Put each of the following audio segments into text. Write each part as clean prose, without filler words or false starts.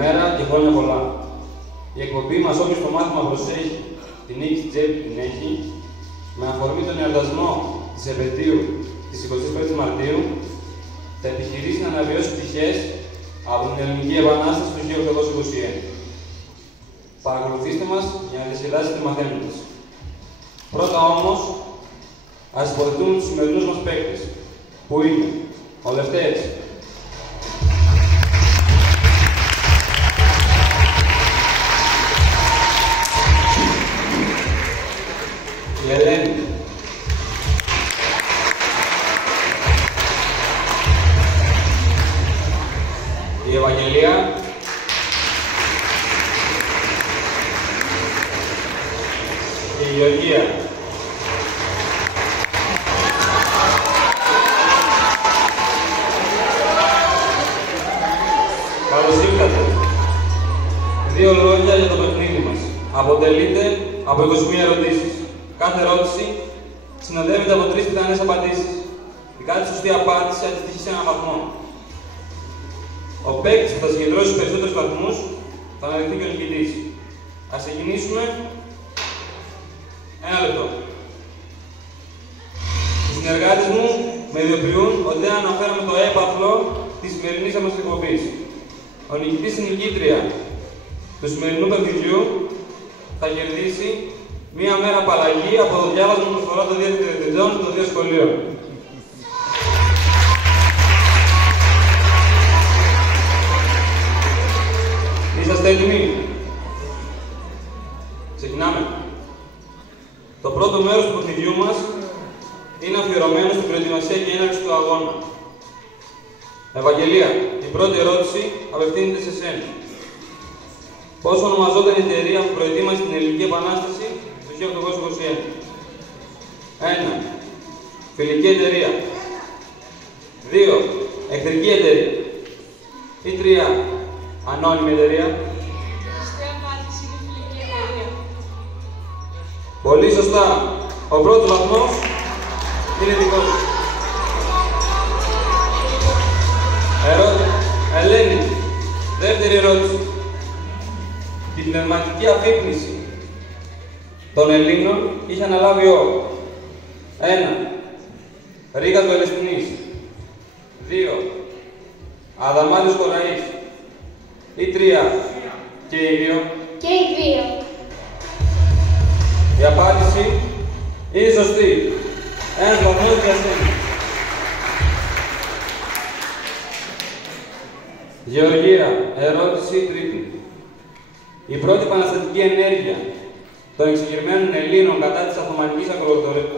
Καλημέρα και χρόνια πολλά. Η εκπομπή μας, όποιος το μάθημα προσέχει, την νίκη στην τσέπη την έχει, με αφορμή τον εορτασμό της επετείου της 25ης Μαρτίου, θα επιχειρήσει να αναβιώσει πτυχές από την Ελληνική Επανάσταση του 1821. Παρακολουθήστε μας για να διασκεδάσετε μαθαίνοντας. Πρώτα όμως, ας υποδεχτούμε τους σημερινούς μας παίκτες, που είναι ο Λευτέρης, η Ελένη, η Ευαγγελία, και η Γεωργία. Καλώς ήρθατε. Δύο λόγια για το παιχνίδι μας. Αποτελείται από 21 ερωτήσεις. Κάθε ερώτηση συνοδεύεται από 3 πιθανές απαντήσεις. Η κάθε σωστή απάντηση αντιστοιχεί σε έναν βαθμό. Ο παίκτης που θα συγκεντρώσει τους περισσότερους βαθμούς θα αναδειχθεί και ο νικητής. Ας ξεκινήσουμε. 1 λεπτό. Οι συνεργάτες μου με ειδοποιούν ότι δεν αναφέραμε το έπαθλο της σημερινής μας εκπομπής. Ο νικητής ή νικήτρια του σημερινού παιχνιδιού θα κερδίσει μία μέρα απαλλαγή από το διάβασμα που αφορά το διευθυντών των 2 σχολείων. Είσαστε έτοιμοι? Ξεκινάμε. Το πρώτο μέρος του παιχνιδιού μας είναι αφιερωμένο στην προετοιμασία και έναρξη του αγώνα. Ευαγγελία, η πρώτη ερώτηση απευθύνεται σε σένα. Πώς ονομαζόταν η εταιρεία που προετοίμασε την Ελληνική Επανάσταση το 1821? 1. Φιλική εταιρεία. 2. Εχθρική εταιρεία. Ή 3. Ανώνυμη εταιρεία. Σωστή απάντηση είναι φιλική εταιρεία. Πολύ σωστά. Ο πρώτος βαθμός είναι δικός σου. Ελένη, δεύτερη ερώτηση. Την πνευματική αφύπνιση των Ελλήνων είχε αναλάβει ο 1. Ρήγας Βελεστινής. 2. Αδαμάντης Κοραής. Ή 3. Και οι 2. Και οι 2. Η απάντηση είναι σωστή. Ένας βαθμός για σένα. Γεωργία, ερώτηση τρίτη. Η πρώτη επαναστατική ενέργεια των εξεγερμένων Ελλήνων κατά της Οθωμανικής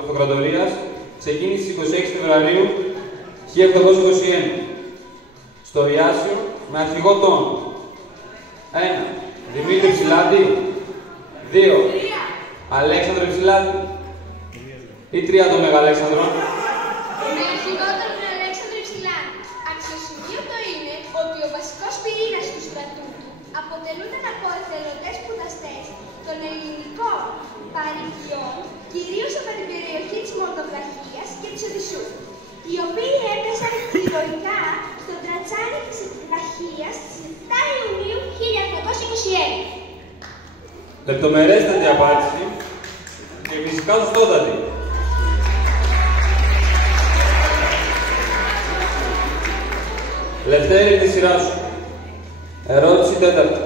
Αυτοκρατορίας ξεκίνησε στις 26 Φεβρουαρίου 1821 στο Ιάσιο με αρχηγό τον 1. Δημήτρη Ψηλάτη. 2. Αλέξανδρο Ψηλάτη. Ή 3. τον Μεγαλέξανδρο. Με αρχηγό τον Αλέξανδρο Ψηλάτη. Αξιοσημείωτο είναι ότι ο βασικός πυρήνας του στρατού του αποτελούνταν από εθελοντές σπουδαστές των ελληνικών παροικιών, κυρίως από την περιοχή της Μολδοβλαχίας και της Οδυσσού, οι οποίοι έπεσαν ηρωικά στο τρατσάνι της Λαχίας στις 7 Ιουνίου 1821. Λεπτομερέστατη απάντηση και φυσικά σωστότατη. Λευτέρη, τη σειρά σου. Ερώτηση τέταρτη.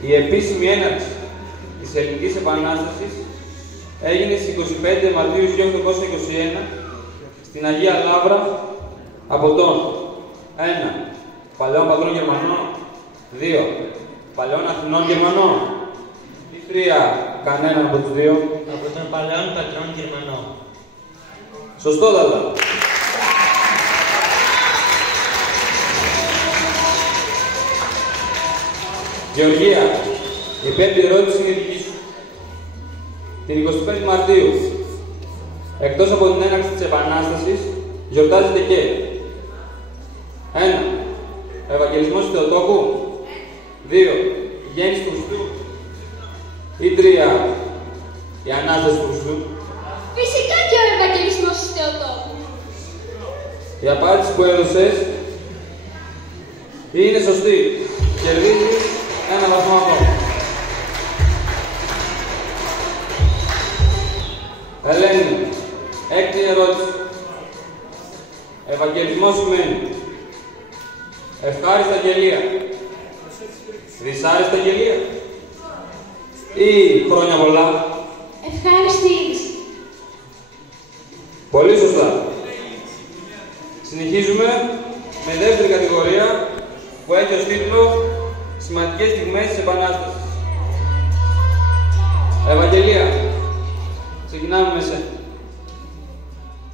Η επίσημη έναρξη της Ελληνικής Επανάστασης έγινε στις 25 Μαρτίου 1821 στην Αγία Λαύρα από τον 1. Παλαιών πατρών Γερμανών. 2. Παλαιών Αθηνών Γερμανών. Ή 3. Κανέναν από τους 2. Από τον παλαιών πατρών Γερμανών. Σωστότατα. Γεωργία, η πέμπτη ερώτηση είναι δική σου. Την 25η Μαρτίου, εκτός από την έναρξη της Επανάστασης, γιορτάζεται και 1. Ευαγγελισμός του Θεοτόκου. 2. Γέννηση του Χριστού. Ή 3. Η Ανάσταση του Χριστού. Φυσικά και ο Ευαγγελισμός του Θεοτόκου. Η απάντηση που έδωσες είναι σωστή. Και κερδίζεις ένα βαθμό ακόμα. Ελένη, έκτη ερώτηση. Ευαγγελισμός σημαίνει ευχάριστα γελία, δυσάρεστα γελία ή χρόνια πολλά. Ευχάριστη είδηση. Πολύ σωστά. Συνεχίζουμε με δεύτερη κατηγορία που έχει ως τίτλο Σημαντικές στιγμές της Επανάστασης. Ευαγγελία, ξεκινάμε με σένα.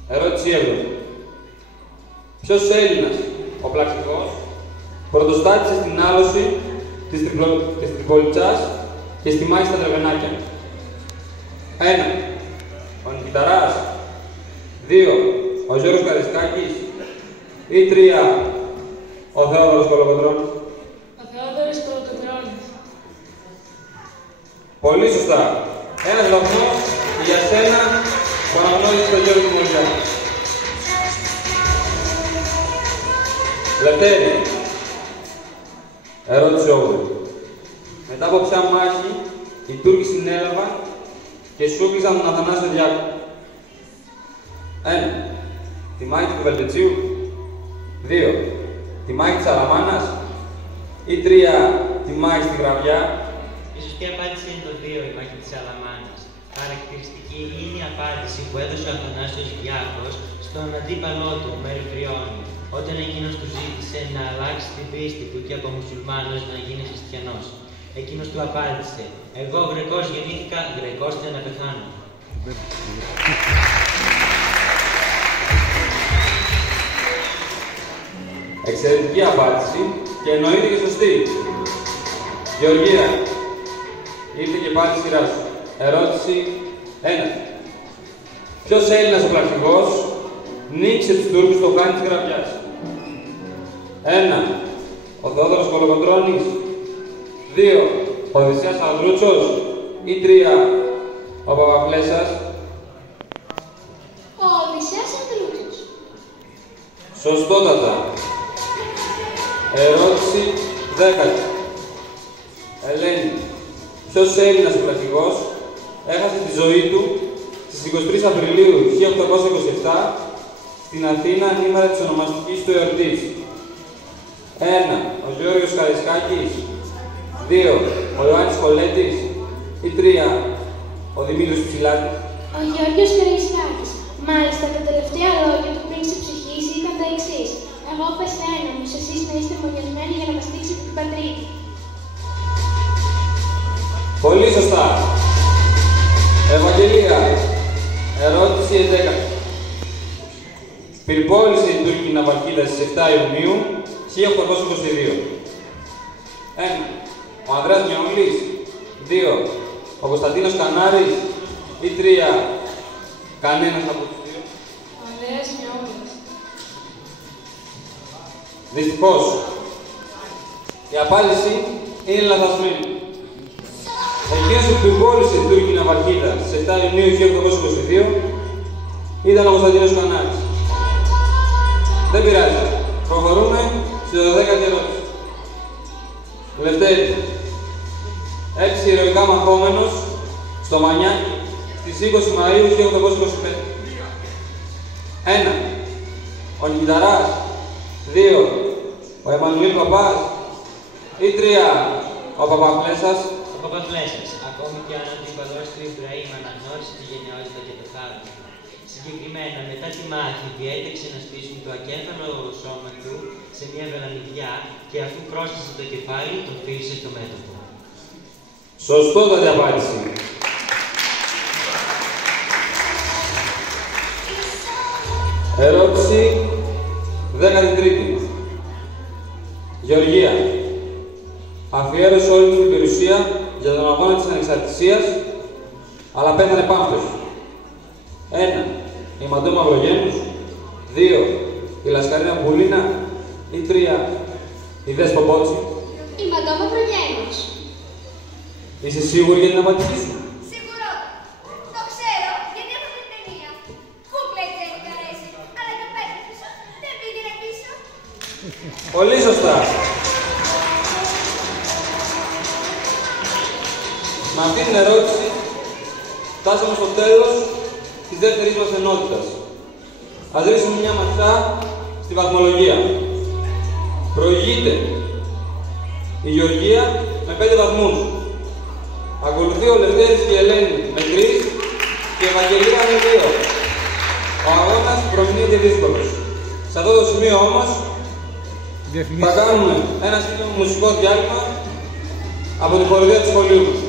Ερώτηση 7. Ποιος Έλληνας, ο Πλαξικός, πρωτοστάτησε στην άλωση της Τριπολιτσάς και στη μάχη στα Τρεβενάκια. 1. Ο Νικηταράς. 2. Ο Γιώργος Καρισκάκης. Ή 3. Ο Θεόδωρος Κολοκοτρώνης. Ο Θεόδωρος Κολοκοτρώνης. Πολύ σωστά. Ένας βαθμός για σένα που αναγνώρισες τον Γιώργο Μουριά. Λευτέρη. Ερώτηση 8. Μετά από ποια μάχη οι Τούρκοι συνέλαβαν και σούκλισαν τον Αθανάσιο Διάκο. 1. Τη μάχη του Βελτετσίου. 2. Τη μάχη της Αλαμάνας. Ή 3. Τη μάχη στη Γραβιά. Η σωστή απάντηση είναι το 2, η μάχη της Αλαμάνας. Χαρακτηριστική είναι η απάντηση που έδωσε ο Αθανάσιος Διάκος στον αντίπαλό του, Μερυφριώνη, όταν εκείνος του ζήτησε να αλλάξει την πίστη του και από μουσουλμάνος να γίνει χριστιανός. Εκείνος του απάντησε: «Εγώ Γρεκός γεννήθηκα, Γρεκός θε να πεθάνω». Εξαιρετική απάντηση και εννοείται και σωστή. Γεωργία, ήρθε και πάλι η σειρά σου. Ερώτηση 1. Ποιος Έλληνας ο Πλαξικός νίκησε τους Τούρκους στο Χάνι της Γραβιάς. 1. Ο Θεόδωρος Κολοκοτρώνης. 2. Ο Οδυσσέας Ανδρούτσος. Ή 3. Ο Παπαπλέσσας. Ο Οδυσσέας Ανδρούτσος. Σωστότατα. Ερώτηση 10. Ελένη, ποιος Έλληνας πλαστικός έχασε τη ζωή του στις 23 Απριλίου 1827 στην Αθήνα νήμερα της ονομαστικής του εορτής. 1. Ο Γιώργος Καρισκάκης. 2. Ο Ιωάννης Χολέτης. Ή 3. Ο Δημήτρης Ψηλάτης. Ο Γιώργος Καρισκάκης. Μάλιστα, τα τελευταία λόγια του πριν σε ψυχήσει ήταν τα εξής. Εγώ πεθαίνω, όμως εσείς να είστε μονιασμένοι για να μας δείξετε την πατρίδα. Πολύ σωστά. Ευαγγελία. Ερώτηση 11. Πυρπόλησε η Τούρκη ναυαρχίδα στις 7 Ιουνίου 1822. 1. Ο Ανδρέας Μιαούλης. 2. Ο Κωνσταντίνος Κανάρης. Ή 3. Κανένας από τους δύο. Ο Ανδρέας Μιαούλης. Δυστυχώς, η απάντηση είναι λαθασμένη. Εκείνος που πυρπόλησε την Τούρκη ναυαρχίδα στις 7 Ιουνίου 1822 ήταν ο Κωνσταντίνος Κανάρης. Δεν πειράζει. Προχωρούμε στη 12η ερώτηση. Λευτέρη. Έπεισε ηρωικά μαχόμενος στο Μανιάκι στις 20 Μαΐου 1825. 1. Ο Νικηταράς. 2. Ο Εμμανουήλ Παπάς. Ή 3. Ο Παπαπλέσσας. Ο Παπαπλέσσας, ακόμη και αν ο αντίπαλος του Ιμπραήμ αναγνώρισε τη γενναιότητα και το θάρρος. Συγκεκριμένα, μετά τη μάχη, διέταξε να στήσουν το ακέφαλο σώμα του σε μια βελανιδιά και αφού πρόσθεσε το κεφάλι, τον φύρισε στο μέτωπο. Σωστότατη απάντηση. Ερώτηση 13η. Γεωργία. Αφιέρωσε όλη την περιουσία για τον αγώνα της ανεξαρτησίας, αλλά πέθανε πάμπτος. 1. Η Μαντώ Μαυρογένους. 2. Η Λασκαρίνα Μπουλίνα. Ή 3. Η Δέσπο Μπότσι. Η Μαντώ Μαυρογένους. Είσαι σίγουρη για την απάντησή σου? Σίγουρότα. Το ξέρω, γιατί έχω την ταινία. Κούκλα η Τζένικα αρέσει, αλλά το πέτρεψε δεν πήγαινε πίσω. Πολύ σωστά. Με αυτή την ερώτηση φτάσαμε στο τέλος της δεύτερης μας ενότητας. Ας ρίξουμε μια ματιά στη βαθμολογία. Προηγείται η Γεωργία με 5 βαθμούς. Ακολουθεί ο Λευτέρης και η Ελένη με 3 και η Ευαγγελία με 2. Ο αγώνας προμηνύεται δύσκολος. Σε αυτό το σημείο όμως θα κάνουμε ένα σύντομο μουσικό διάλειμμα από τη χορηγία του σχολείου μας.